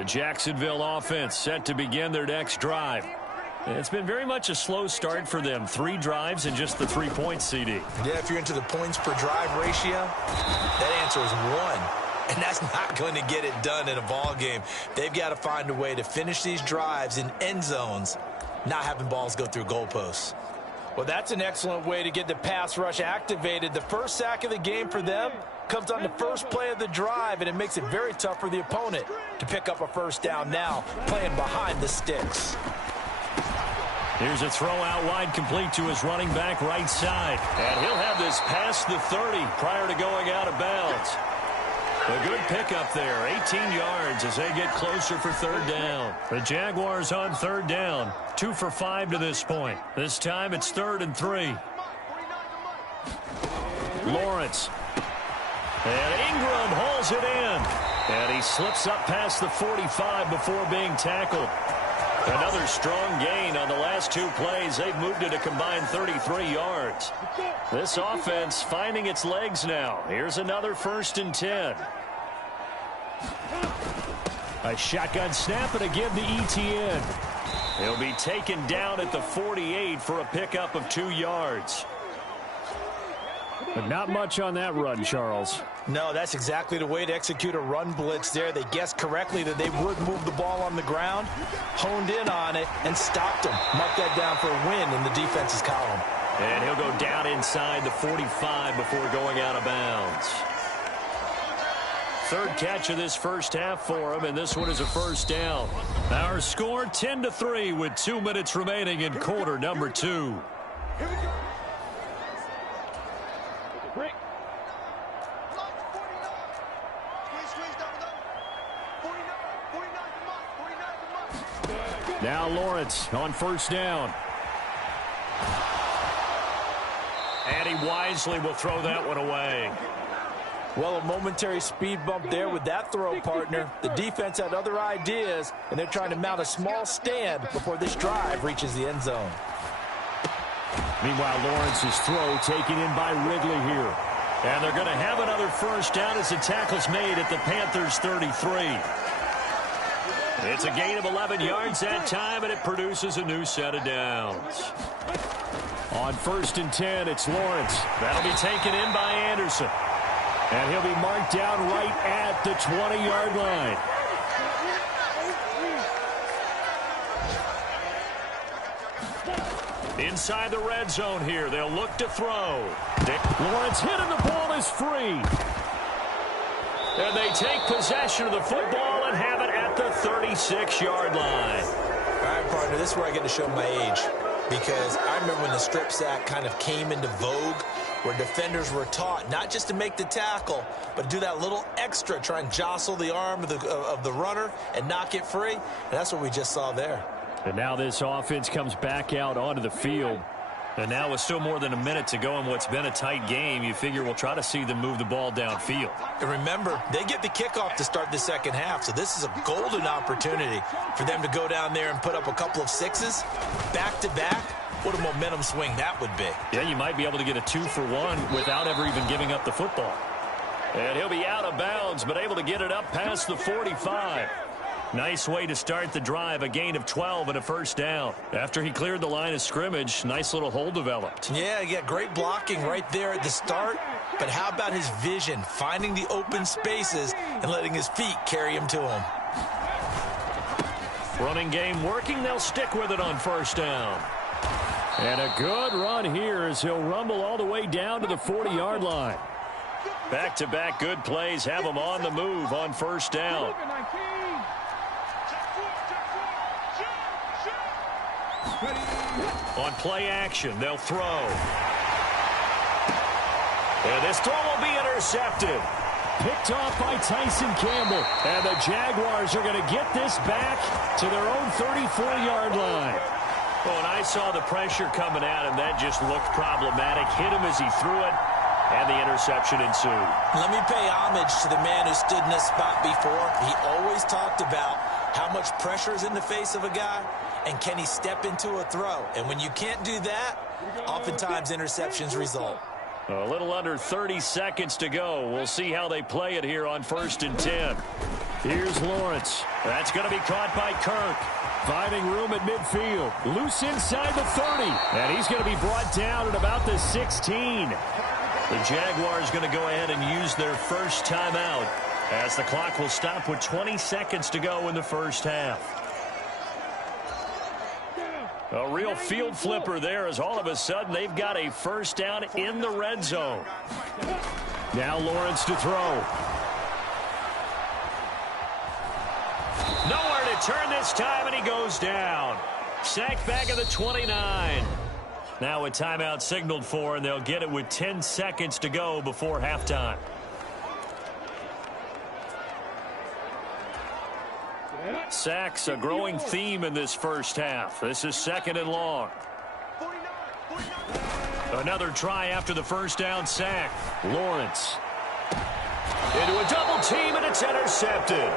The Jacksonville offense set to begin their next drive. It's been very much a slow start for them. 3 drives and just the 3 points, CD. Yeah, if you're into the points per drive ratio, that answer is 1. And that's not going to get it done in a ball game. They've got to find a way to finish these drives in end zones, not having balls go through goalposts. Well, that's an excellent way to get the pass rush activated. The first sack of the game for them comes on the first play of the drive, and it makes it very tough for the opponent to pick up a first down now, playing behind the sticks. Here's a throw out wide, complete to his running back right side. And he'll have this past the 30 prior to going out of bounds. A good pickup there, 18 yards as they get closer for third down. The Jaguars on third down, 2 for 5 to this point. This time it's 3rd and 3. Lawrence. And Ingram hauls it in. And he slips up past the 45 before being tackled. Another strong gain on the last 2 plays. They've moved it a combined 33 yards. This offense finding its legs now. Here's another 1st and 10. A shotgun snap and again the ETN. He'll be taken down at the 48 for a pickup of 2 yards. But not much on that run, Charles. No, that's exactly the way to execute a run blitz there. They guessed correctly that they would move the ball on the ground, honed in on it, and stopped them. Mark that down for a win in the defense's column. And he'll go down inside the 45 before going out of bounds. 3rd catch of this first half for him, and this one is a first down. Our score 10-3 with 2 minutes remaining in quarter number 2. Now Lawrence on first down. And he wisely will throw that one away. Well, a momentary speed bump there with that throw, partner. The defense had other ideas, and they're trying to mount a small stand before this drive reaches the end zone. Meanwhile, Lawrence's throw taken in by Ridley here. And they're going to have another first down as the tackle's made at the Panthers' 33. It's a gain of 11 yards that time, and it produces a new set of downs. On 1st and 10, it's Lawrence. That'll be taken in by Anderson. And he'll be marked down right at the 20-yard line. Inside the red zone here, they'll look to throw. Lawrence hit and the ball is free. And they take possession of the football and have it at the 36-yard line. All right, partner, this is where I get to show my age. Because I remember when the strip sack kind of came into vogue, where defenders were taught not just to make the tackle, but do that little extra, try and jostle the arm of the runner and knock it free. And that's what we just saw there. And now this offense comes back out onto the field. And now with still more than a minute to go in what's been a tight game, you figure we'll try to see them move the ball downfield. And remember, they get the kickoff to start the second half, so this is a golden opportunity for them to go down there and put up a couple of 6s back-to-back. What a momentum swing that would be. Yeah, you might be able to get a 2-for-1 without ever even giving up the football. And he'll be out of bounds, but able to get it up past the 45. Nice way to start the drive, a gain of 12 and a first down. After he cleared the line of scrimmage, nice little hole developed. Yeah, great blocking right there at the start. But how about his vision, finding the open spaces and letting his feet carry him to him. Running game working, they'll stick with it on first down. And a good run here as he'll rumble all the way down to the 40-yard line. Back-to-back good plays have him on the move on first down. On play action, they'll throw. And this throw will be intercepted. Picked off by Tyson Campbell. And the Jaguars are going to get this back to their own 34-yard line. Well, and I saw the pressure coming at him. That just looked problematic. Hit him as he threw it, and the interception ensued. Let me pay homage to the man who stood in this spot before. He always talked about how much pressure is in the face of a guy, and can he step into a throw. And when you can't do that, oftentimes interceptions result. A little under 30 seconds to go. We'll see how they play it here on 1st and 10. Here's Lawrence. That's going to be caught by Kirk. Finding room at midfield. Loose inside the 30. And he's going to be brought down at about the 16. The Jaguars going to go ahead and use their first timeout as the clock will stop with 20 seconds to go in the first half. A real field flipper there as all of a sudden they've got a first down in the red zone. Now Lawrence to throw. Nowhere to turn this time, and he goes down. Sacked back at the 29. Now a timeout signaled for, and they'll get it with 10 seconds to go before halftime. Sacks, a growing theme in this first half. This is 2nd and long. Another try after the first down sack. Lawrence. Into a double team, and it's intercepted.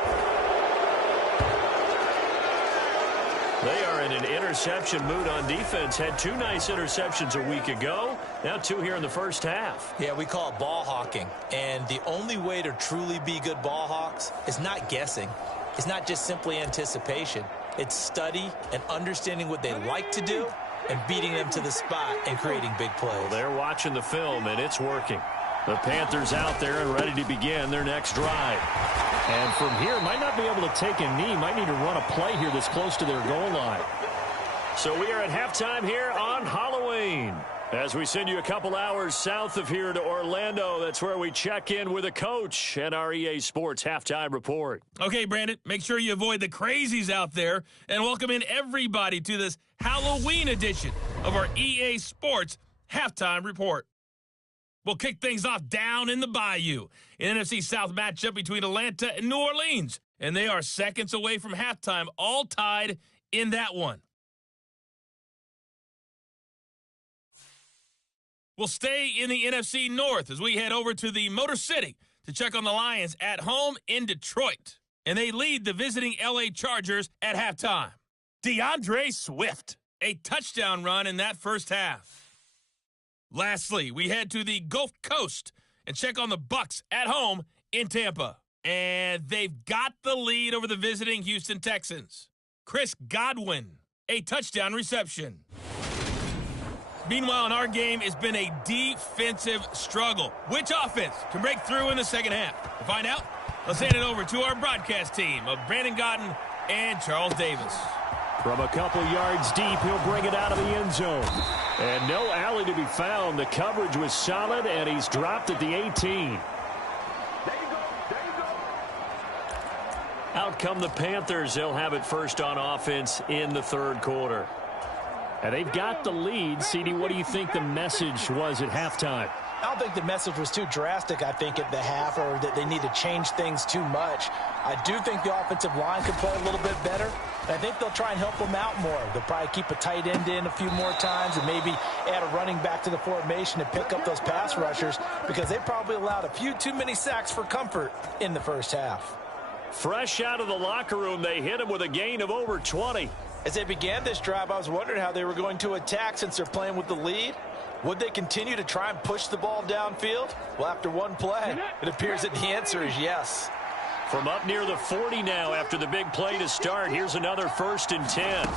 They are in an interception mood on defense. Had 2 nice interceptions a week ago. Now 2 here in the first half. Yeah, we call it ball hawking. And the only way to truly be good ball hawks is not guessing. It's not just simply anticipation. It's study and understanding what they like to do and beating them to the spot and creating big plays. Well, they're watching the film, and it's working. The Panthers out there and ready to begin their next drive. And from here, might not be able to take a knee. Might need to run a play here that's close to their goal line. So we are at halftime here on Halloween. As we send you a couple hours south of here to Orlando, that's where we check in with a coach and our EA Sports Halftime Report. Okay, Brandon, make sure you avoid the crazies out there and welcome in everybody to this Halloween edition of our EA Sports Halftime Report. We'll kick things off down in the Bayou. An NFC South matchup between Atlanta and New Orleans. And they are seconds away from halftime, all tied in that one. We'll stay in the NFC North as we head over to the Motor City to check on the Lions at home in Detroit. And they lead the visiting LA Chargers at halftime. DeAndre Swift, a touchdown run in that first half. Lastly, we head to the Gulf Coast and check on the Bucs at home in Tampa. And they've got the lead over the visiting Houston Texans. Chris Godwin, a touchdown reception. Meanwhile, in our game, it's been a defensive struggle. Which offense can break through in the second half? To find out, let's hand it over to our broadcast team of Brandon Godden and Charles Davis. From a couple yards deep, he'll bring it out of the end zone. And no alley to be found. The coverage was solid, and he's dropped at the 18. Out come the Panthers. They'll have it first on offense in the third quarter. And they've got the lead. CD, what do you think the message was at halftime? I don't think the message was too drastic, I think, at the half, or that they need to change things too much. I do think the offensive line could play a little bit better. I think they'll try and help them out more. They'll probably keep a tight end in a few more times and maybe add a running back to the formation to pick up those pass rushers, because they probably allowed a few too many sacks for comfort in the first half. Fresh out of the locker room, they hit him with a gain of over 20. As they began this drive, I was wondering how they were going to attack since they're playing with the lead. Would they continue to try and push the ball downfield? Well, after one play, it appears that the answer is yes. From up near the 40 now after the big play to start, here's another 1st and 10.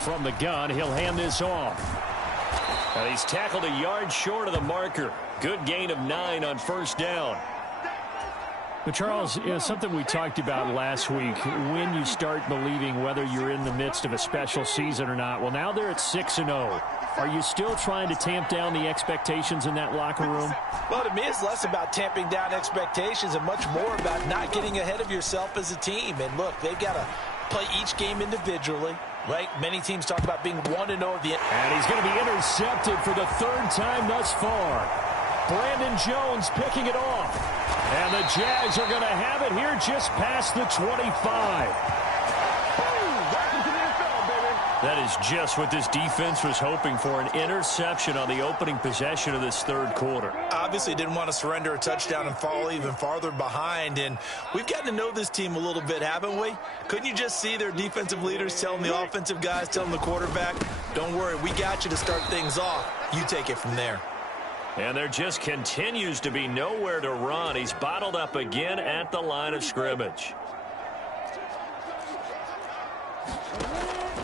From the gun, he'll hand this off. And he's tackled a yard short of the marker. Good gain of 9 on first down. But, Charles, something we talked about last week, when you start believing whether you're in the midst of a special season or not. Well, now they're at 6-0. Are you still trying to tamp down the expectations in that locker room? Well, to me, it's less about tamping down expectations and much more about not getting ahead of yourself as a team. And, look, they've got to play each game individually, right? Many teams talk about being 1-0 at the end. And he's going to be intercepted for the 3rd time thus far. Brandon Jones picking it off. And the Jags are going to have it here just past the 25. That is just what this defense was hoping for, an interception on the opening possession of this third quarter. Obviously didn't want to surrender a touchdown and fall even farther behind. And we've gotten to know this team a little bit, haven't we? Couldn't you just see their defensive leaders telling the offensive guys, telling the quarterback, don't worry, we got you to start things off. You take it from there. And there just continues to be nowhere to run. He's bottled up again at the line of scrimmage.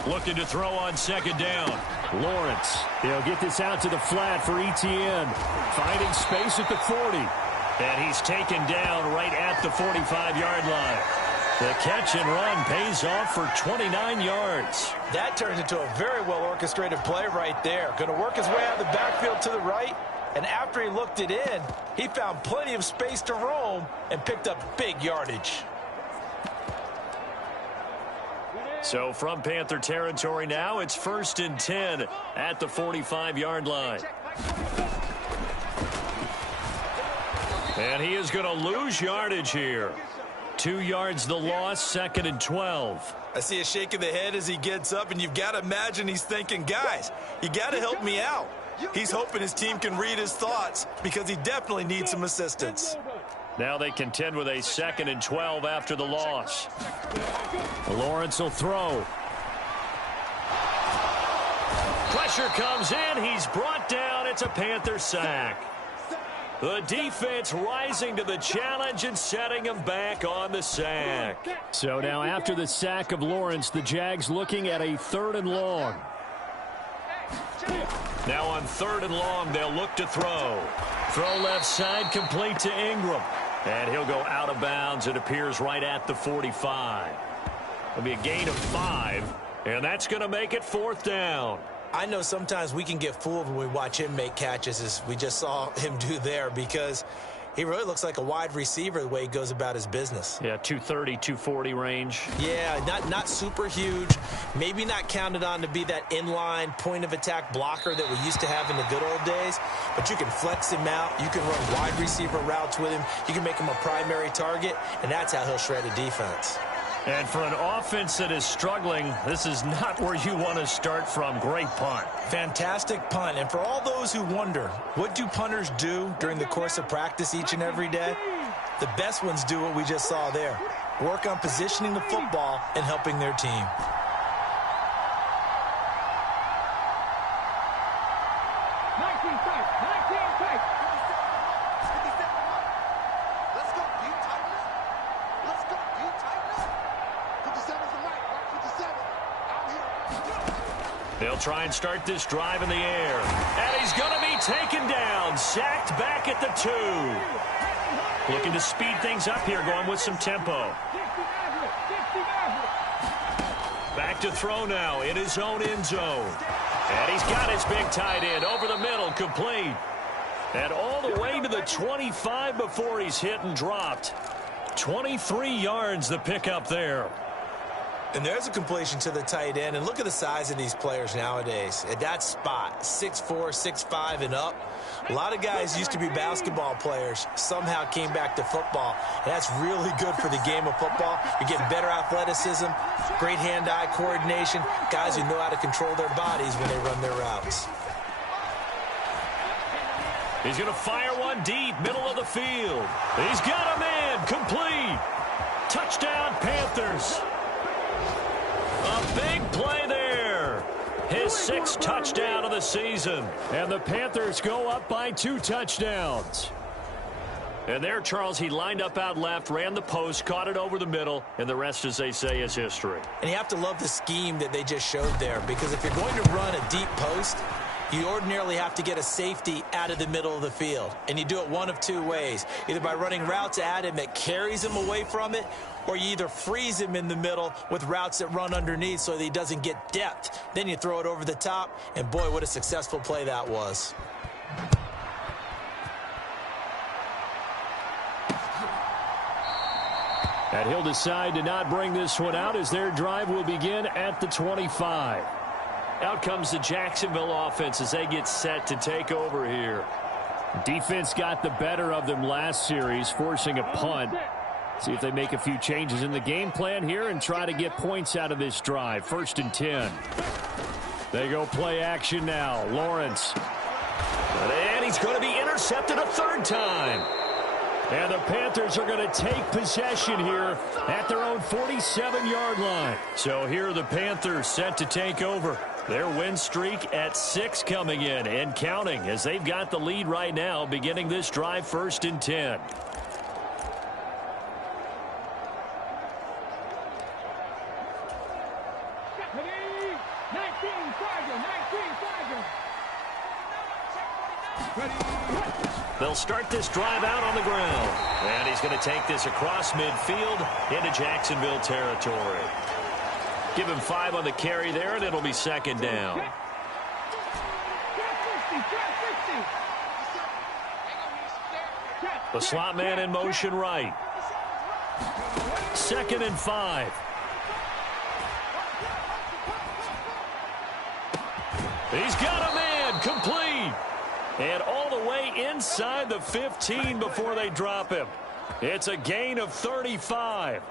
Looking to throw on second down. Lawrence, he'll get this out to the flat for Etienne. Finding space at the 40. And he's taken down right at the 45-yard line. The catch and run pays off for 29 yards. That turns into a very well-orchestrated play right there. Going to work his way out of the backfield to the right. And after he looked it in, he found plenty of space to roam and picked up big yardage. So from Panther territory now, it's 1st and 10 at the 45-yard line. And he is going to lose yardage here. 2 yards the loss, 2nd and 12. I see a shake of the head as he gets up, and you've got to imagine he's thinking, guys, you got to help me out. He's hoping his team can read his thoughts because he definitely needs some assistance. Now they contend with a 2nd and 12 after the loss. Lawrence will throw. Pressure comes in. He's brought down. It's a Panther sack. The defense rising to the challenge and setting him back on the sack. So now after the sack of Lawrence, the Jags looking at a 3rd and long. Now on 3rd and long, they'll look to throw. Throw left side, complete to Ingram. And he'll go out of bounds. It appears right at the 45. It'll be a gain of 5, and that's going to make it 4th down. I know sometimes we can get fooled when we watch him make catches, as we just saw him do there, because he really looks like a wide receiver the way he goes about his business. Yeah, 230, 240 range. Yeah, not super huge. Maybe not counted on to be that inline point-of-attack blocker that we used to have in the good old days, but you can flex him out. You can run wide receiver routes with him. You can make him a primary target, and that's how he'll shred a defense. And for an offense that is struggling, this is not where you want to start from. Great punt. Fantastic punt. And for all those who wonder, what do punters do during the course of practice each and every day? The best ones do what we just saw there. Work on positioning the football and helping their team. They'll try and start this drive in the air. And he's going to be taken down. Sacked back at the 2. Looking to speed things up here, going with some tempo. Back to throw now in his own end zone. And he's got his big tight end over the middle, complete. And all the way to the 25 before he's hit and dropped. 23 yards the pickup there. And there's a completion to the tight end. And look at the size of these players nowadays. At that spot, 6'4", 6'5", and up. A lot of guys used to be basketball players, somehow came back to football. And that's really good for the game of football. You're getting better athleticism, great hand-eye coordination, guys who know how to control their bodies when they run their routes. He's going to fire one deep, middle of the field. He's got him in, complete. Touchdown, Panthers. A big play there. His 6th touchdown of the season. And the Panthers go up by 2 touchdowns. And there, Charles, he lined up out left, ran the post, caught it over the middle, and the rest, as they say, is history. And you have to love the scheme that they just showed there, because if you're going to run a deep post, you ordinarily have to get a safety out of the middle of the field. And you do it one of 2 ways. Either by running routes at him that carries him away from it, or you either freeze him in the middle with routes that run underneath so that he doesn't get depth. Then you throw it over the top, and boy, what a successful play that was. And he'll decide to not bring this one out as their drive will begin at the 25. Out comes the Jacksonville offense as they get set to take over here. Defense got the better of them last series, forcing a punt. See if they make a few changes in the game plan here and try to get points out of this drive. 1st and 10. They go play action now. Lawrence. And he's going to be intercepted a 3rd time. And the Panthers are going to take possession here at their own 47-yard line. So here are the Panthers set to take over. Their win streak at 6 coming in and counting as they've got the lead right now beginning this drive 1st and 10. They'll start this drive out on the ground. And he's going to take this across midfield into Jacksonville territory. Give him 5 on the carry there, and it'll be 2nd down. The slot man in motion right. 2nd and 5. He's got a man complete. And all the way inside the 15 before they drop him. It's a gain of 35.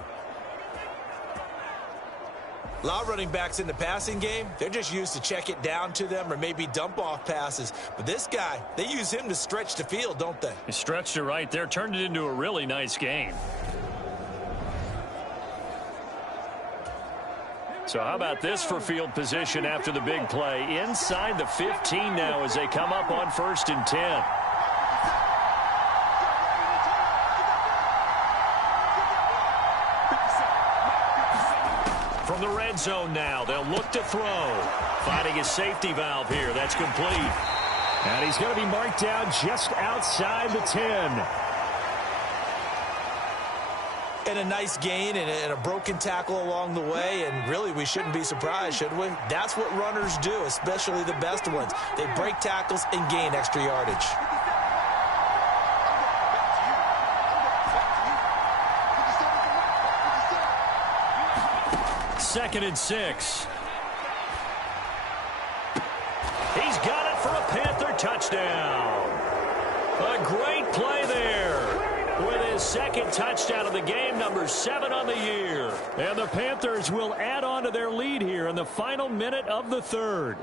A lot of running backs in the passing game, they're just used to check it down to them or maybe dump off passes. But this guy, they use him to stretch the field, don't they? He stretched it right there, turned it into a really nice gain. So how about this for field position after the big play? Inside the 15 now as they come up on 1st and 10. From the red zone now, they'll look to throw. Finding his safety valve here. That's complete. And he's going to be marked down just outside the 10. And a nice gain and a broken tackle along the way, and really we shouldn't be surprised, should we? That's what runners do, especially the best ones. They break tackles and gain extra yardage. Second and 6. He's got it for a Panther touchdown. A great play there. With his 2nd touchdown of the game, number 7 on the year. And the Panthers will add on to their lead here in the final minute of the 3rd.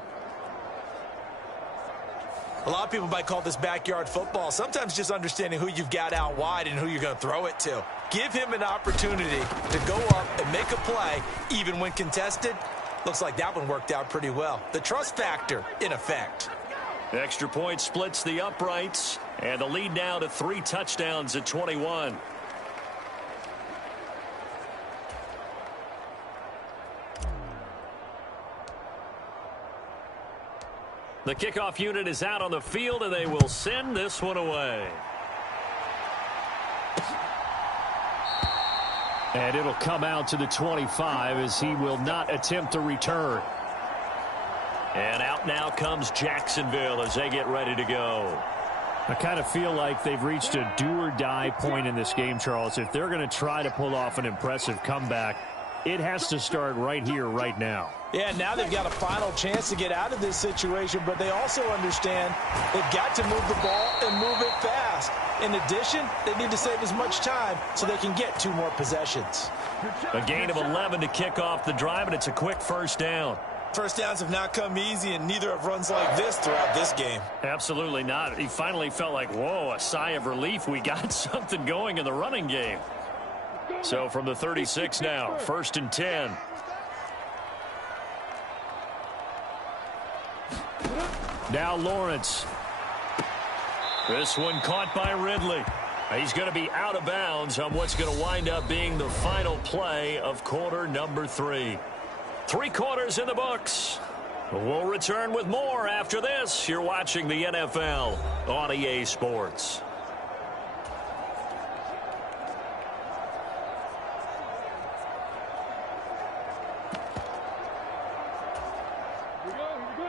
A lot of people might call this backyard football. Sometimes just understanding who you've got out wide and who you're going to throw it to. Give him an opportunity to go up and make a play, even when contested. Looks like that one worked out pretty well. The trust factor in effect. Extra point splits the uprights. And the lead now to 3 touchdowns at 21. The kickoff unit is out on the field, and they will send this one away. And it'll come out to the 25 as he will not attempt to return. And out now comes Jacksonville as they get ready to go. I kind of feel like they've reached a do-or-die point in this game, Charles. If they're going to try to pull off an impressive comeback, it has to start right here, right now. Yeah, now they've got a final chance to get out of this situation, but they also understand they've got to move the ball and move it fast. In addition, they need to save as much time so they can get 2 more possessions. A gain of 11 to kick off the drive, and it's a quick 1st down. First downs have not come easy, and neither have runs like this throughout this game. Absolutely not. He finally felt like, whoa, a sigh of relief. We got something going in the running game. So from the 36 now, 1st and 10. Now Lawrence. This one caught by Ridley. He's going to be out of bounds on what's going to wind up being the final play of quarter number 3. 3 quarters in the books. We'll return with more after this. You're watching the NFL on EA Sports.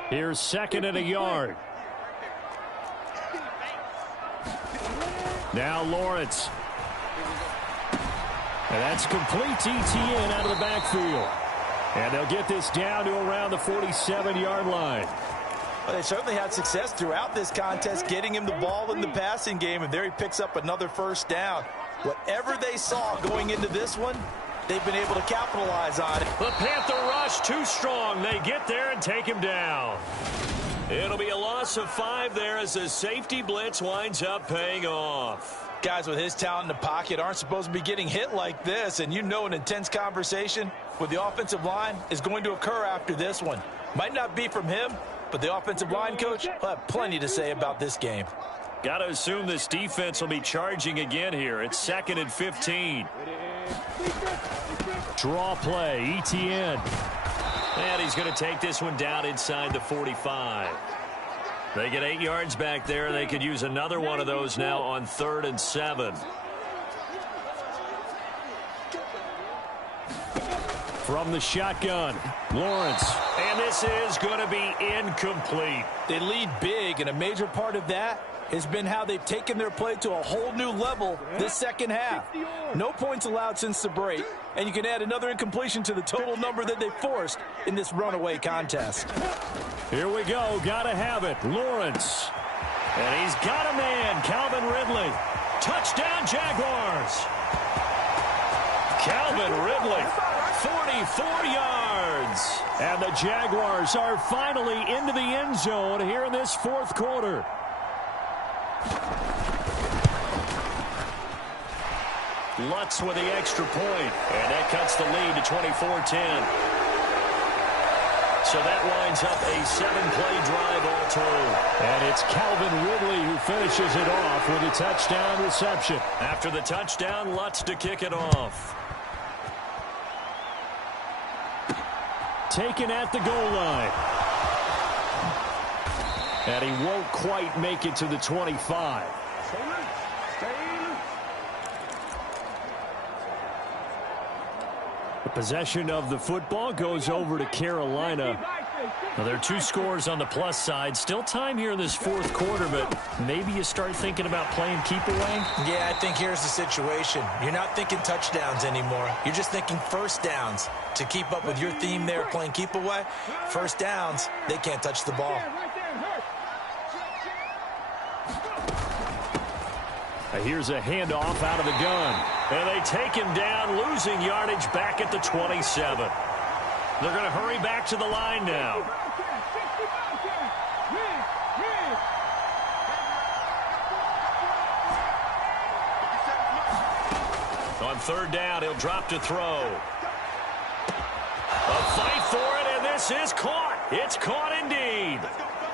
Here's 2nd and a yard. Now Lawrence. And that's complete to Etienne out of the backfield. And they'll get this down to around the 47-yard line. Well, they certainly had success throughout this contest, getting him the ball in the passing game, and there he picks up another 1st down. Whatever they saw going into this one, they've been able to capitalize on it. The Panther rush too strong. They get there and take him down. It'll be a loss of 5 there as the safety blitz winds up paying off. Guys with his talent in the pocket aren't supposed to be getting hit like this, and you know an intense conversation with the offensive line is going to occur after this one. Might not be from him, but the offensive line coach will have plenty to say about this game. Got to assume this defense will be charging again here. It's 2nd and 15. Draw play, ETN. And he's going to take this one down inside the 45. They get 8 yards back there. They could use another one of those now on 3rd and 7. From the shotgun, Lawrence. And this is going to be incomplete. They lead big, and a major part of that has been how they've taken their play to a whole new level this second half. No points allowed since the break, and you can add another incompletion to the total number that they forced in this runaway contest. Here we go. Got to have it. Lawrence. And he's got a man, Calvin Ridley. Touchdown, Jaguars. Calvin Ridley, 44 yards. And the Jaguars are finally into the end zone here in this 4th quarter. Lutz with the extra point, and that cuts the lead to 24-10. So that winds up a 7-play drive all told. And it's Calvin Ridley who finishes it off with a touchdown reception. After the touchdown, Lutz to kick it off. Taken at the goal line. And he won't quite make it to the 25. The possession of the football goes over to Carolina. Well, there are 2 scores on the plus side. Still time here in this 4th quarter, but maybe you start thinking about playing keep away? Yeah, I think here's the situation. You're not thinking touchdowns anymore. You're just thinking first downs. To keep up with your theme there, playing keep away, first downs, they can't touch the ball. Here's a handoff out of the gun. And they take him down, losing yardage back at the 27. They're going to hurry back to the line now. On 3rd down, he'll drop to throw. A fight for it, and this is caught. It's caught indeed.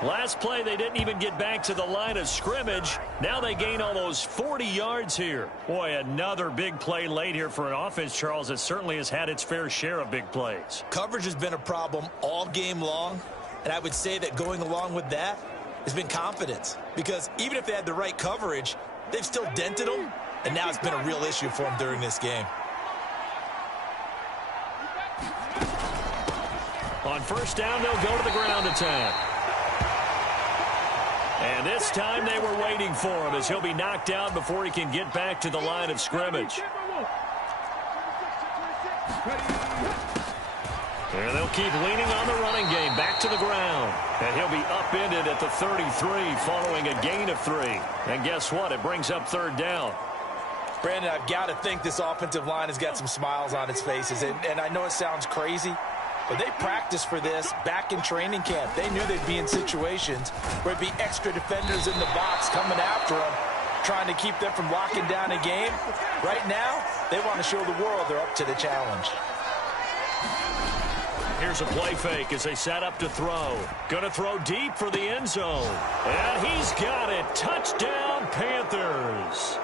Last play, they didn't even get back to the line of scrimmage. Now they gain almost 40 yards here. Boy, another big play late here for an offense, Charles, that certainly has had its fair share of big plays. Coverage has been a problem all game long, and I would say that going along with that has been confidence. Because even if they had the right coverage, they've still dented them, and now it's been a real issue for them during this game. On 1st down, they'll go to the ground attack. And this time they were waiting for him as he'll be knocked down before he can get back to the line of scrimmage. And they'll keep leaning on the running game back to the ground. And he'll be upended at the 33 following a gain of 3. And guess what? It brings up 3rd down. Brandon, I've got to think this offensive line has got some smiles on its faces. And I know it sounds crazy, but they practiced for this back in training camp. They knew they'd be in situations where it'd be extra defenders in the box coming after them, trying to keep them from locking down a game. Right now, they want to show the world they're up to the challenge. Here's a play fake as they set up to throw. Going to throw deep for the end zone. And he's got it. Touchdown, Panthers.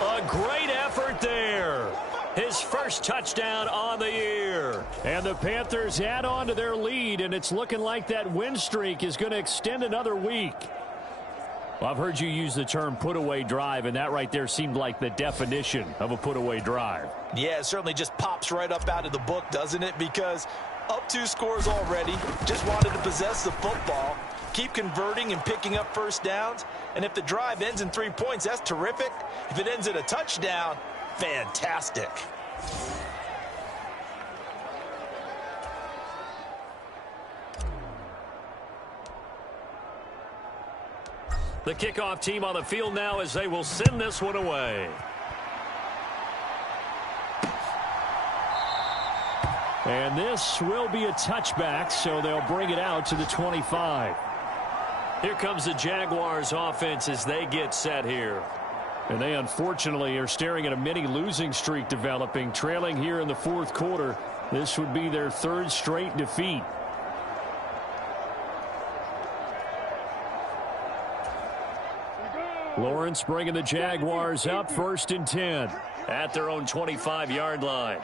A great effort there. His first touchdown on the year. And the Panthers add on to their lead, and it's looking like that win streak is going to extend another week. Well, I've heard you use the term put-away drive, and that right there seemed like the definition of a put-away drive. Yeah, it certainly just pops right up out of the book, doesn't it? Because up 2 scores already, just wanted to possess the football, keep converting and picking up first downs. And if the drive ends in 3 points, that's terrific. If it ends in a touchdown, fantastic. The kickoff team on the field now as they will send this one away. And this will be a touchback, so they'll bring it out to the 25. Here comes the Jaguars offense as they get set here. And they unfortunately are staring at a mini losing streak developing, trailing here in the fourth quarter. This would be their third straight defeat. Lawrence bringing the Jaguars up, 1st and 10. At their own 25-yard line.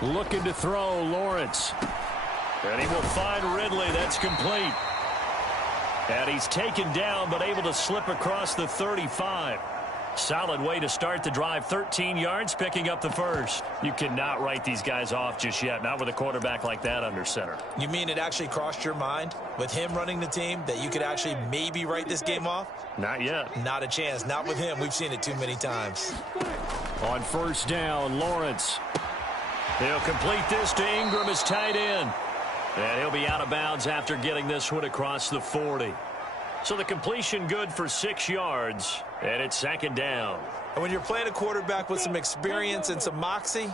Looking to throw, Lawrence. And he will find Ridley. That's complete. And he's taken down, but able to slip across the 35. Solid way to start the drive. 13 yards, picking up the first. You cannot write these guys off just yet, not with a quarterback like that under center. You mean it actually crossed your mind with him running the team that you could actually maybe write this game off? Not yet. Not a chance. Not with him. We've seen it too many times. On 1st down, Lawrence. He'll complete this to Ingram as tight end. And he'll be out of bounds after getting this one across the 40. So the completion good for 6 yards, and it's 2nd down. And when you're playing a quarterback with some experience and some moxie,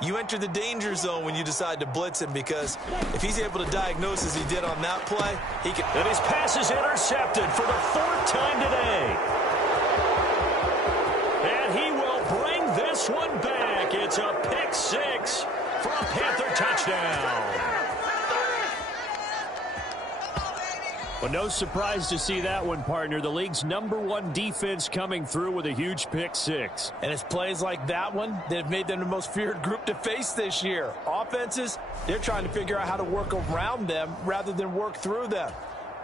you enter the danger zone when you decide to blitz him, because if he's able to diagnose as he did on that play, he can... And his pass is intercepted for the 4th time today. And he will bring this one back. It's a pick 6 for a Panther touchdown. Well, no surprise to see that one, partner. The league's #1 defense coming through with a huge pick 6. And it's plays like that one that have made them the most feared group to face this year. Offenses, they're trying to figure out how to work around them rather than work through them.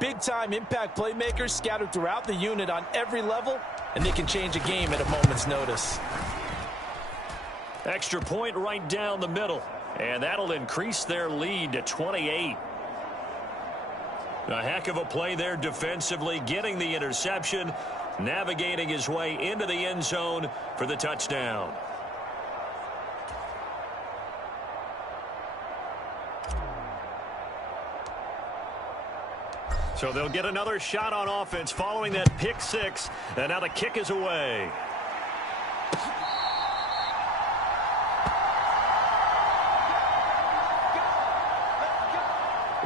Big-time impact playmakers scattered throughout the unit on every level, and they can change a game at a moment's notice. Extra point right down the middle, and that'll increase their lead to 28. A heck of a play there defensively, getting the interception, navigating his way into the end zone for the touchdown. So they'll get another shot on offense following that pick 6, and now the kick is away.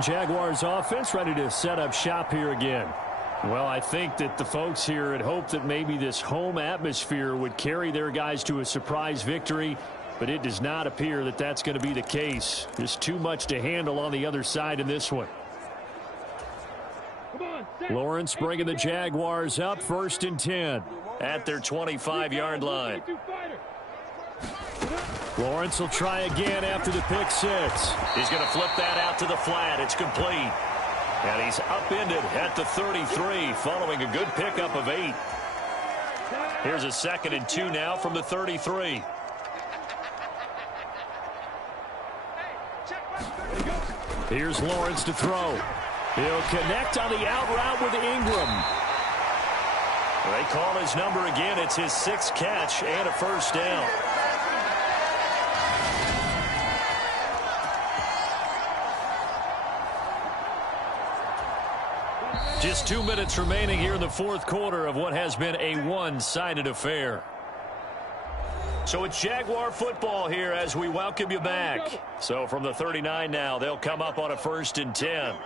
Jaguars offense ready to set up shop here again. Well, I think that the folks here had hoped that maybe this home atmosphere would carry their guys to a surprise victory, but it does not appear that that's going to be the case. There's too much to handle on the other side in this one. Lawrence bringing the Jaguars up, 1st and 10. At their 25-yard line. Lawrence will try again after the pick 6. He's going to flip that out to the flat. It's complete. And he's upended at the 33 following a good pickup of 8. Here's a 2nd and 2 now from the 33. Here's Lawrence to throw. He'll connect on the out route with Ingram. They call his number again. It's his 6th catch and a 1st down. Just 2 minutes remaining here in the 4th quarter of what has been a one-sided affair. So it's Jaguar football here as we welcome you back. So from the 39 now, they'll come up on a 1st and 10.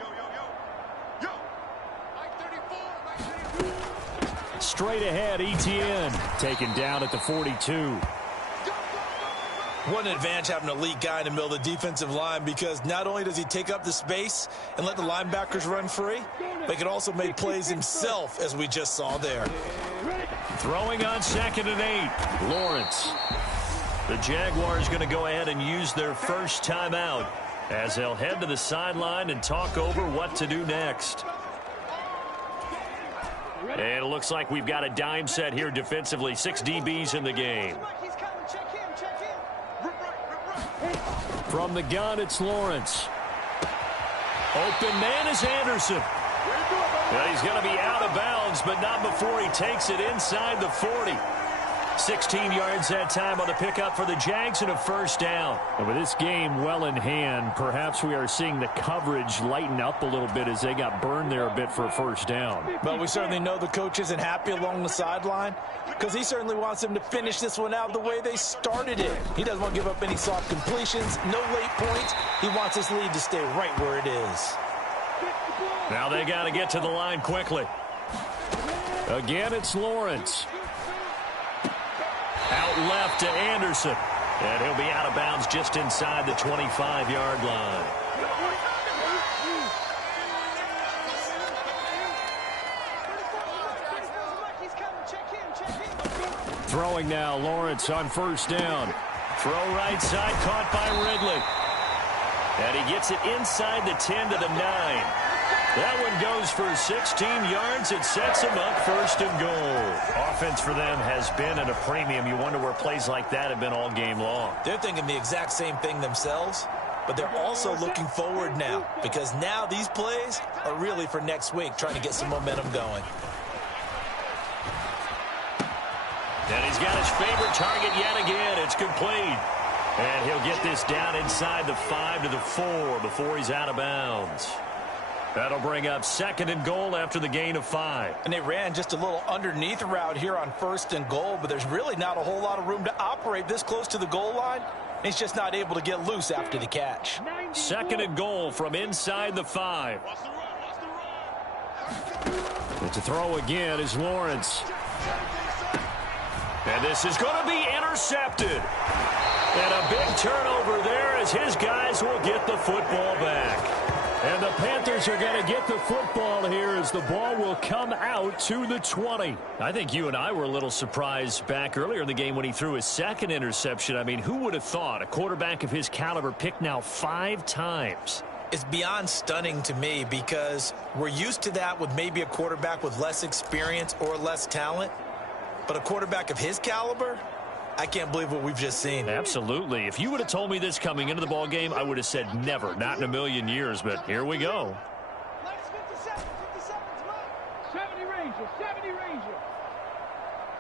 Straight ahead, Etienne taken down at the 42. What an advantage having an elite guy in the middle of the defensive line, because not only does he take up the space and let the linebackers run free, but he can also make plays himself, as we just saw there. Throwing on 2nd and 8. Lawrence. The Jaguars going to go ahead and use their first timeout as they'll head to the sideline and talk over what to do next. And it looks like we've got a dime set here defensively. 6 DBs in the game. From the gun, it's Lawrence. Open man is Anderson. Well, he's going to be out of bounds, but not before he takes it inside the 40. 16 yards that time on the pickup for the Jags and a 1st down. And with this game well in hand, perhaps we are seeing the coverage lighten up a little bit as they got burned there a bit for a 1st down. But we certainly know the coach isn't happy along the sideline, because he certainly wants them to finish this one out the way they started it. He doesn't want to give up any soft completions, no late points. He wants his lead to stay right where it is. Now they got to get to the line quickly. Again, it's Lawrence. out left to Anderson. And he'll be out of bounds just inside the 25-yard line. Throwing now, Lawrence on first down. Throw right side, caught by Ridley. And he gets it inside the 10 to the 9. That one goes for 16 yards. It sets him up first and goal. Offense for them has been at a premium. You wonder where plays like that have been all game long. They're thinking the exact same thing themselves, but they're also looking forward now because now these plays are really for next week, trying to get some momentum going. And he's got his favorite target yet again. It's complete. And he'll get this down inside the 5 to the 4 before he's out of bounds. That'll bring up second and goal after the gain of 5. And they ran just a little underneath route here on first and goal, but there's really not a whole lot of room to operate this close to the goal line. He's just not able to get loose after the catch. Second and goal from inside the 5. And to throw again is Lawrence. And this is going to be intercepted. And a big turnover there as his guys will get the football back. And the Panthers are going to get the football here as the ball will come out to the 20. I think you and I were a little surprised back earlier in the game when he threw his second interception. I mean, who would have thought a quarterback of his caliber picked now 5 times? It's beyond stunning to me because we're used to that with maybe a quarterback with less experience or less talent. But a quarterback of his caliber, I can't believe what we've just seen. Absolutely. If you would have told me this coming into the ball game, I would have said never, not in a million years. But here we go. 70 Ranger, 70 Ranger.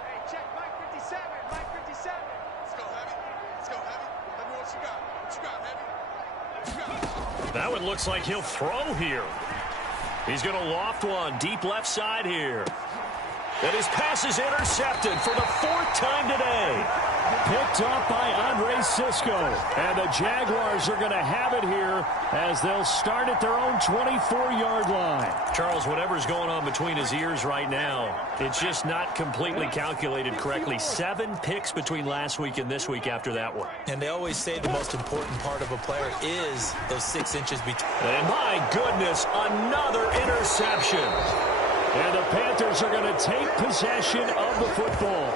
Hey, check Mike 57, Mike 57. Let's go, Heavy. Let's go, Heavy. Let me know what you got. What you got, Heavy? What you got? That one looks like he'll throw here. He's going to loft one deep left side here. And his pass is intercepted for the 4th time today. Picked off by Andre Sisco. And the Jaguars are going to have it here as they'll start at their own 24-yard line. Charles, whatever's going on between his ears right now, it's just not completely calculated correctly. 7 picks between last week and this week after that one. And they always say the most important part of a player is those 6 inches between. And my goodness, another interception. And the Panthers are going to take possession of the football.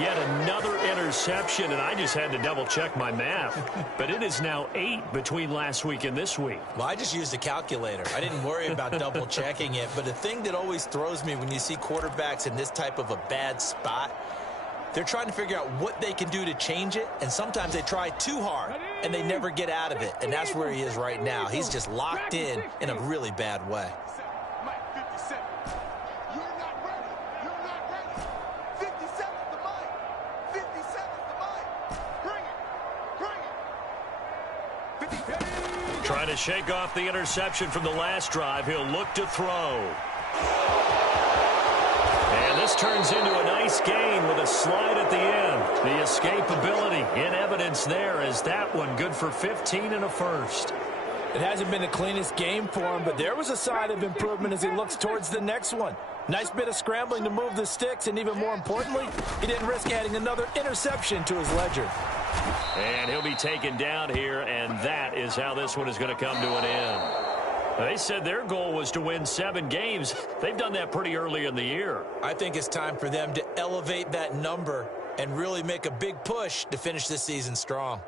Yet another interception, and I just had to double-check my math. But it is now 8 between last week and this week. Well, I just used a calculator. I didn't worry about double-checking it. But the thing that always throws me when you see quarterbacks in this type of a bad spot, they're trying to figure out what they can do to change it, and sometimes they try too hard, and they never get out of it. And that's where he is right now. He's just locked in a really bad way. Trying to shake off the interception from the last drive. He'll look to throw. And this turns into a nice gain with a slide at the end. The escapability in evidence there as that one good for 15 and a first. It hasn't been the cleanest game for him, but there was a sign of improvement as he looks towards the next one. Nice bit of scrambling to move the sticks, and even more importantly, he didn't risk adding another interception to his ledger. And he'll be taken down here, and that is how this one is going to come to an end. They said their goal was to win 7 games. They've done that pretty early in the year. I think it's time for them to elevate that number and really make a big push to finish this season strong.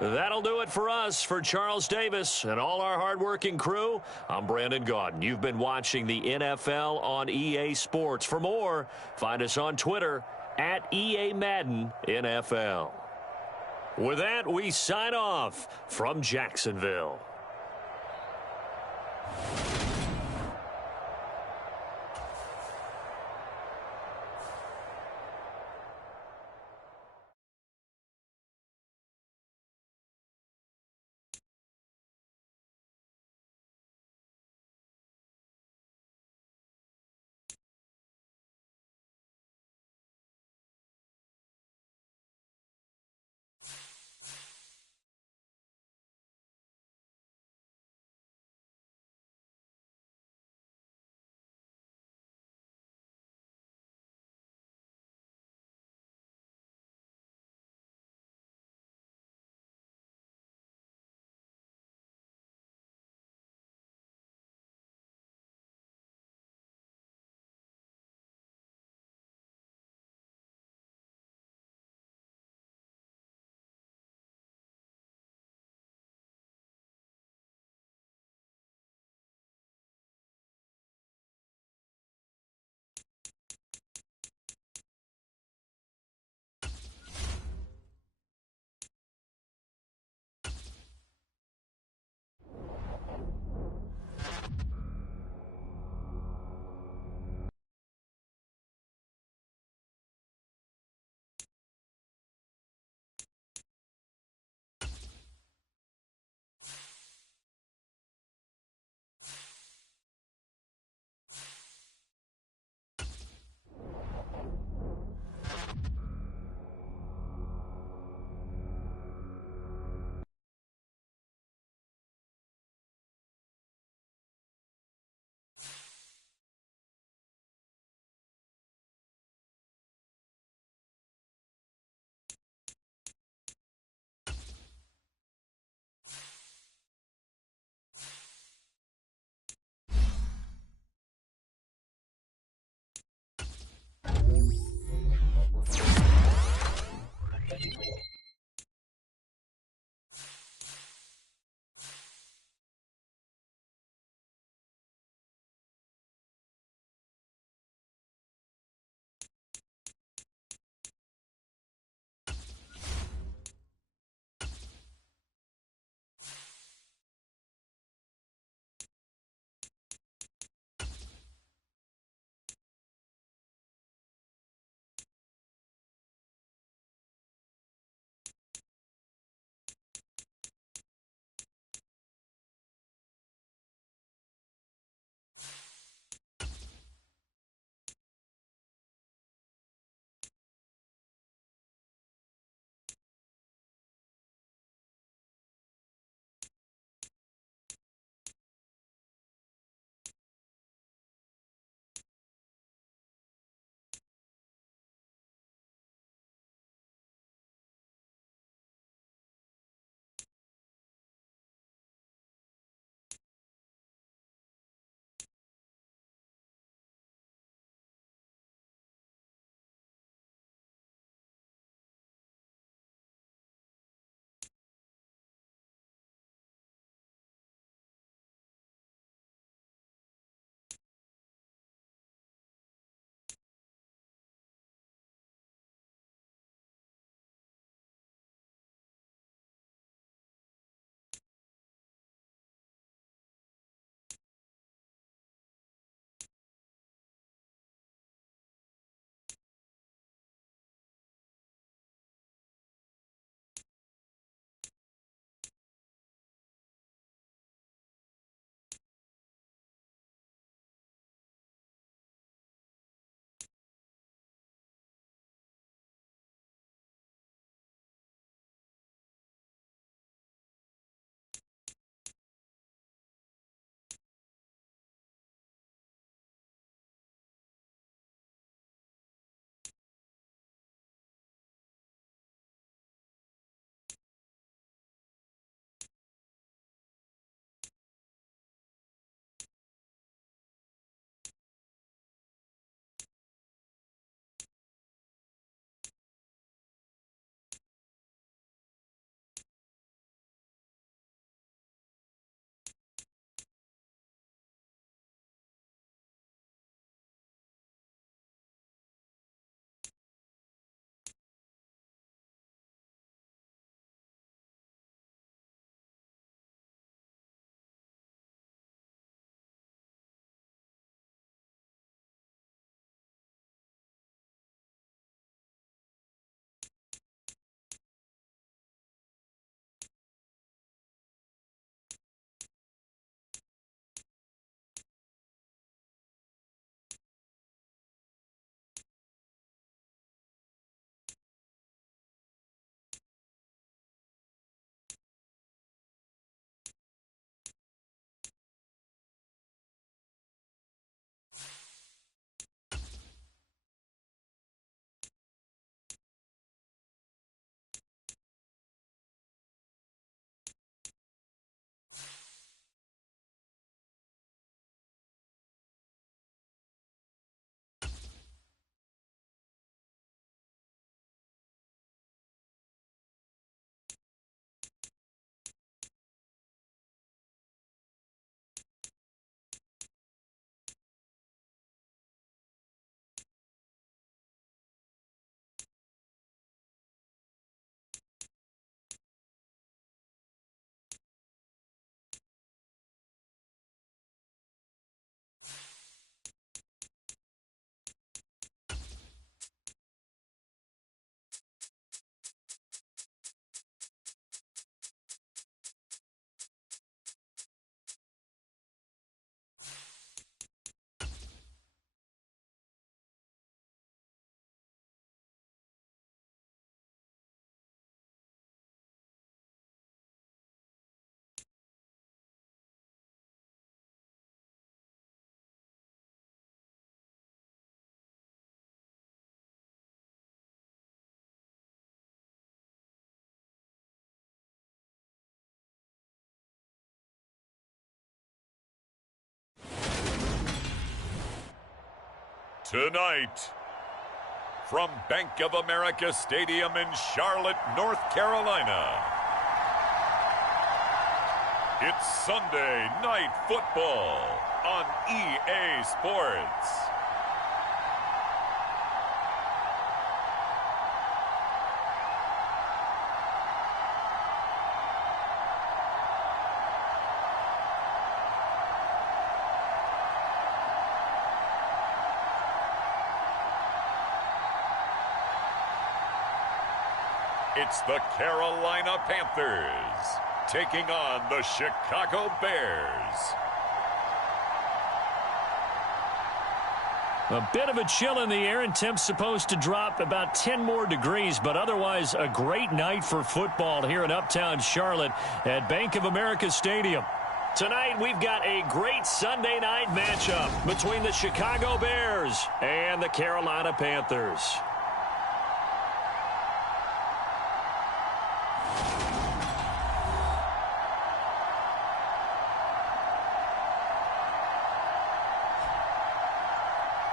That'll do it for us. For Charles Davis and all our hardworking crew, I'm Brandon Gaudin. You've been watching the NFL on EA Sports. For more, find us on Twitter at EA Madden NFL. With that, we sign off from Jacksonville. Tonight, from Bank of America Stadium in Charlotte, North Carolina. It's Sunday Night Football on EA Sports. It's the Carolina Panthers taking on the Chicago Bears. A bit of a chill in the air, and temps supposed to drop about 10 more degrees, but otherwise a great night for football here in Uptown Charlotte at Bank of America Stadium. Tonight, we've got a great Sunday night matchup between the Chicago Bears and the Carolina Panthers.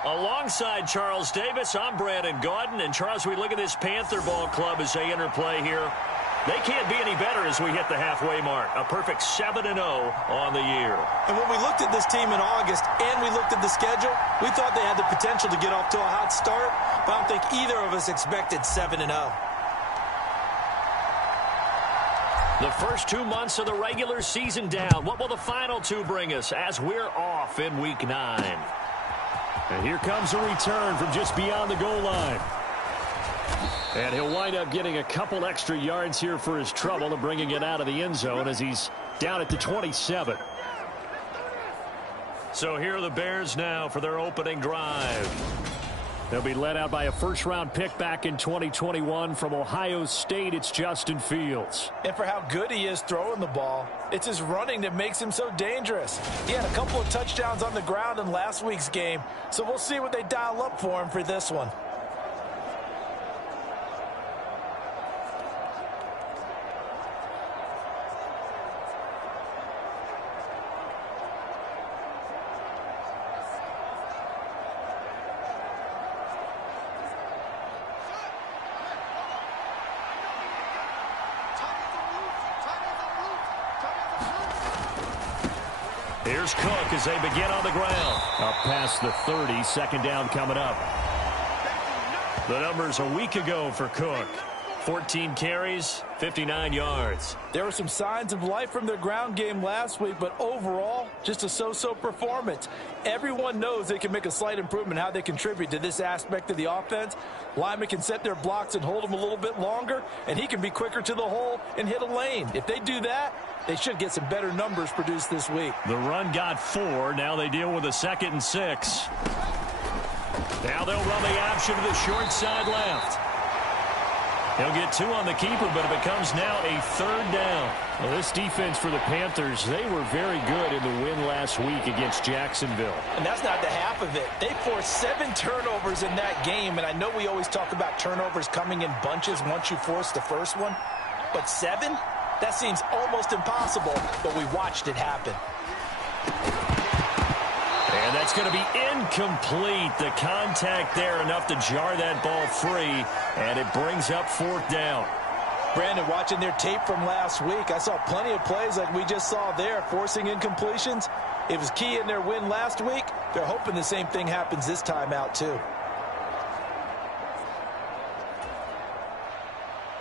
Alongside Charles Davis, I'm Brandon Gaudin. And Charles, we look at this Panther ball club as they enter play here. They can't be any better as we hit the halfway mark. A perfect 7-0 on the year. And when we looked at this team in August and we looked at the schedule, we thought they had the potential to get off to a hot start, but I don't think either of us expected 7-0. The first 2 months of the regular season down. What will the final 2 bring us as we're off in Week 9? And here comes a return from just beyond the goal line. And he'll wind up getting a couple extra yards here for his trouble and bringing it out of the end zone as he's down at the 27. So here are the Bears now for their opening drive. They'll be led out by a first-round pick back in 2021 from Ohio State. It's Justin Fields. And for how good he is throwing the ball, it's his running that makes him so dangerous. He had a couple of touchdowns on the ground in last week's game, so we'll see what they dial up for him for this one. Here's Cook as they begin on the ground. Up past the 30, second down coming up. The numbers a week ago for Cook. 14 carries, 59 yards. There were some signs of life from their ground game last week, but overall, just a so-so performance. Everyone knows they can make a slight improvement how they contribute to this aspect of the offense. Linemen can set their blocks and hold them a little bit longer, and he can be quicker to the hole and hit a lane. If they do that, they should get some better numbers produced this week. The run got 4. Now they deal with a 2nd and 6. Now they'll run the option to the short side left. He'll get 2 on the keeper, but it becomes now a 3rd down. Well, this defense for the Panthers, they were very good in the win last week against Jacksonville. And that's not the half of it. They forced 7 turnovers in that game, and I know we always talk about turnovers coming in bunches once you force the first one, but 7? That seems almost impossible, but we watched it happen. And that's going to be incomplete. The contact there enough to jar that ball free, and it brings up 4th down. Brandon, watching their tape from last week, I saw plenty of plays like we just saw there, forcing incompletions. It was key in their win last week. They're hoping the same thing happens this time out, too.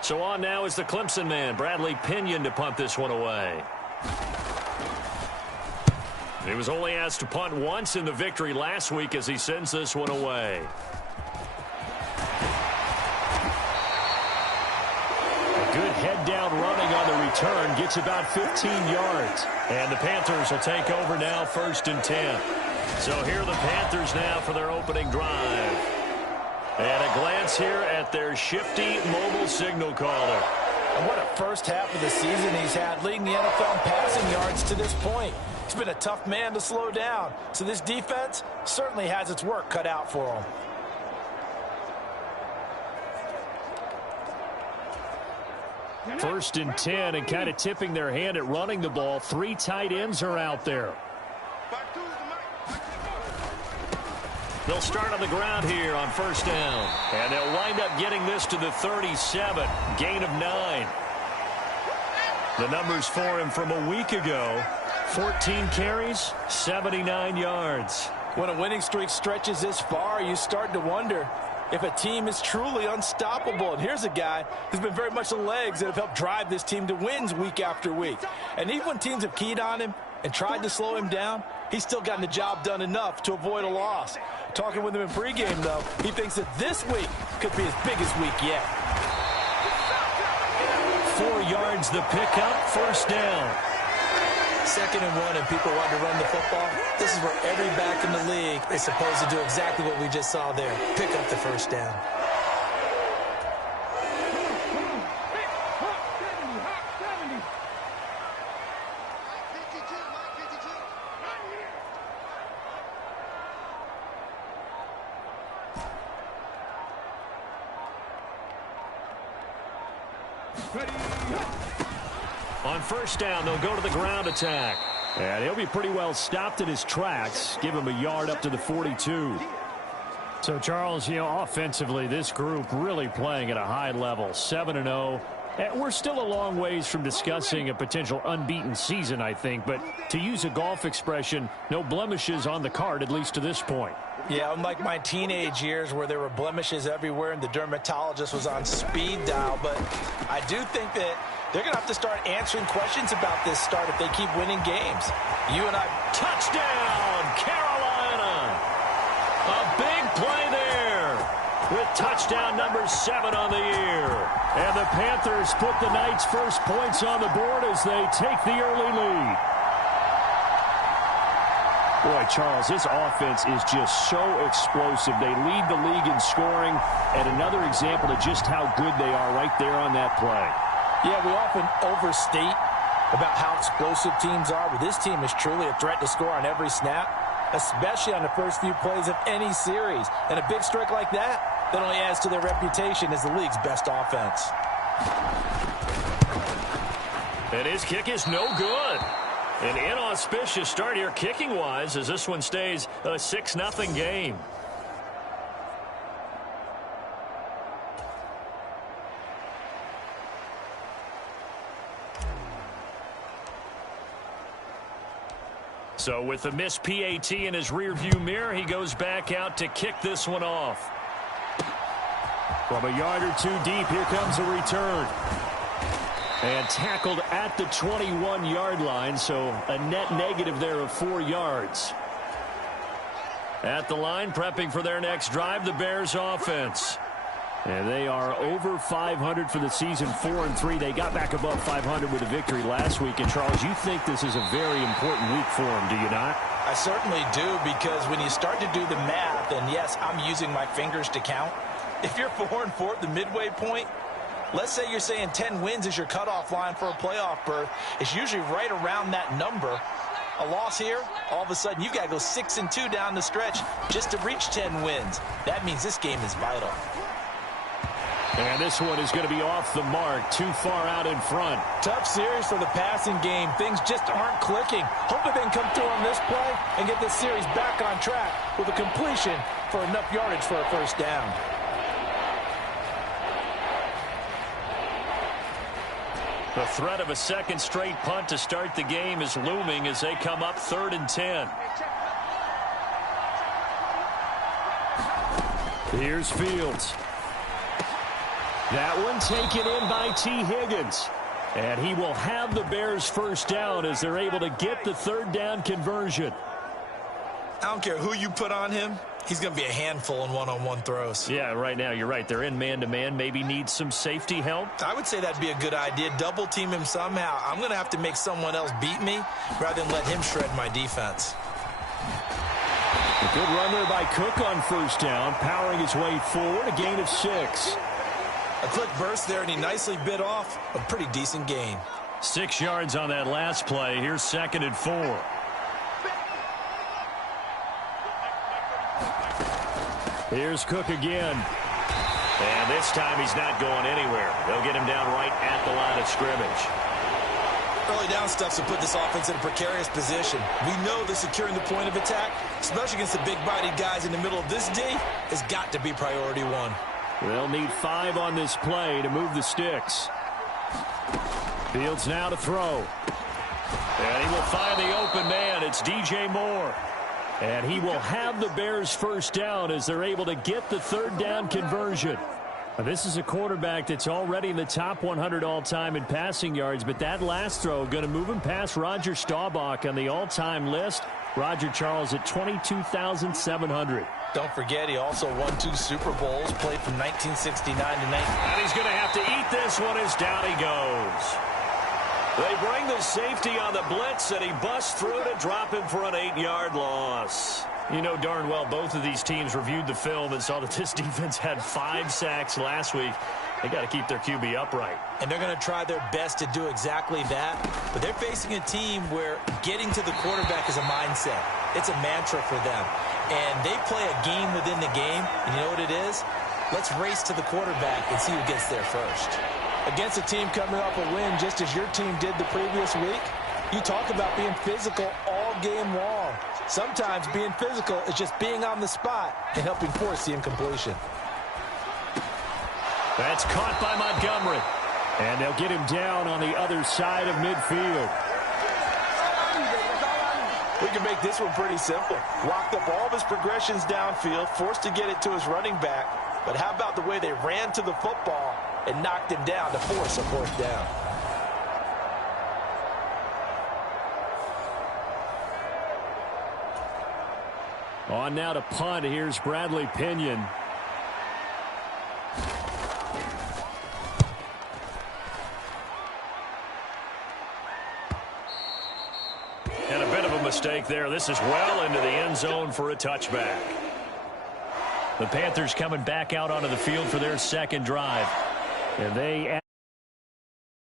So on now is the Clemson man, Bradley Pinion, to punt this one away. He was only asked to punt once in the victory last week as he sends this one away. A good head-down running on the return gets about 15 yards. And the Panthers will take over now 1st and 10. So here are the Panthers now for their opening drive. And a glance here at their shifty mobile signal caller. And what a first half of the season he's had, leading the NFL in passing yards to this point. He's been a tough man to slow down. So this defense certainly has its work cut out for him. 1st and 10, and kind of tipping their hand at running the ball. 3 tight ends are out there. They'll start on the ground here on first down. And they'll wind up getting this to the 37. Gain of 9. The numbers for him from a week ago. 14 carries, 79 yards. When a winning streak stretches this far, you start to wonder if a team is truly unstoppable. And here's a guy who's been very much the legs that have helped drive this team to wins week after week. And even when teams have keyed on him and tried to slow him down, he's still gotten the job done enough to avoid a loss. Talking with him in pregame, though, he thinks that this week could be his biggest week yet. 4 yards the pickup, first down. 2nd and 1 and people want to run the football. This is where every back in the league is supposed to do exactly what we just saw there. Pick up the first down. On first down, they'll go to the ground attack. And he'll be pretty well stopped in his tracks. Give him a yard up to the 42. So, Charles, offensively, this group really playing at a high level. 7-0. We're still a long ways from discussing a potential unbeaten season, I think. But to use a golf expression, no blemishes on the card, at least to this point. Yeah, unlike my teenage years where there were blemishes everywhere and the dermatologist was on speed dial. But I do think that they're going to have to start answering questions about this start if they keep winning games. You and I. Touchdown, Carolina! A big play there with touchdown number 7 on the year. And the Panthers put the Knights' first points on the board as they take the early lead. Boy, Charles, this offense is just so explosive. They lead the league in scoring, and another example of just how good they are right there on that play. Yeah, we often overstate about how explosive teams are, but this team is truly a threat to score on every snap, especially on the first few plays of any series. And a big strike like that only adds to their reputation as the league's best offense. And his kick is no good. An inauspicious start here kicking-wise as this one stays a 6-0 game. So with the missed PAT in his rearview mirror, he goes back out to kick this one off. From a yard or two deep, here comes a return. And tackled at the 21-yard line, so a net negative there of 4 yards. At the line, prepping for their next drive, the Bears offense. And they are over 500 for the season, 4-3. They got back above 500 with a victory last week. And, Charles, you think this is a very important week for them, do you not? I certainly do, because when you start to do the math, and yes, I'm using my fingers to count, if you're 4-4 at the midway point, let's say you're saying 10 wins is your cutoff line for a playoff berth. It's usually right around that number. A loss here, all of a sudden you've got to go 6-2 down the stretch just to reach 10 wins. That means this game is vital. And this one is going to be off the mark, too far out in front. Tough series for the passing game. Things just aren't clicking. Hopefully they can come through on this play and get this series back on track with a completion for enough yardage for a first down. The threat of a second straight punt to start the game is looming as they come up 3rd and 10. Here's Fields. That one taken in by T. Higgins. And he will have the Bears first down as they're able to get the 3rd down conversion. I don't care who you put on him. He's going to be a handful in one-on-one throws. Yeah, right now you're right. They're in man-to-man. Maybe need some safety help. I would say that'd be a good idea. Double team him somehow. I'm going to have to make someone else beat me rather than let him shred my defense. A good run there by Cook on first down, powering his way forward, a gain of 6. A quick burst there, and he nicely bit off a pretty decent gain. 6 yards on that last play. Here's 2nd and 4. Here's Cook again. And this time he's not going anywhere. They'll get him down right at the line of scrimmage. early down stuff to put this offense in a precarious position. We know that securing the point of attack, especially against the big-bodied guys in the middle of this D, has got to be priority one. They'll need 5 on this play to move the sticks. Fields now to throw. And he will find the open man. It's DJ Moore. And he will have the Bears first down as they're able to get the third down conversion. Now, this is a quarterback that's already in the top 100 all-time in passing yards, but that last throw going to move him past Roger Staubach on the all-time list. Roger Charles at 22,700. Don't forget, he also won 2 Super Bowls, played from 1969 to 19. And he's going to have to eat this one as down he goes. They bring the safety on the blitz, and he busts through to drop him for an 8-yard loss. You know darn well both of these teams reviewed the film and saw that this defense had 5 sacks last week. They got to keep their QB upright. And they're going to try their best to do exactly that. But they're facing a team where getting to the quarterback is a mindset. It's a mantra for them. And they play a game within the game. And you know what it is? Let's race to the quarterback and see who gets there first. Against a team coming off a win just as your team did the previous week, you talk about being physical all game long. Sometimes being physical is just being on the spot and helping force the incompletion. That's caught by Montgomery. And they'll get him down on the other side of midfield. We can make this one pretty simple. Locked up all of his progressions downfield, forced to get it to his running back. But how about the way they ran to the football and knocked him down to force a 4th down? On now to punt. Here's Bradley Pinion. And a bit of a mistake there. This is well into the end zone for a touchback. The Panthers coming back out onto the field for their second drive. And they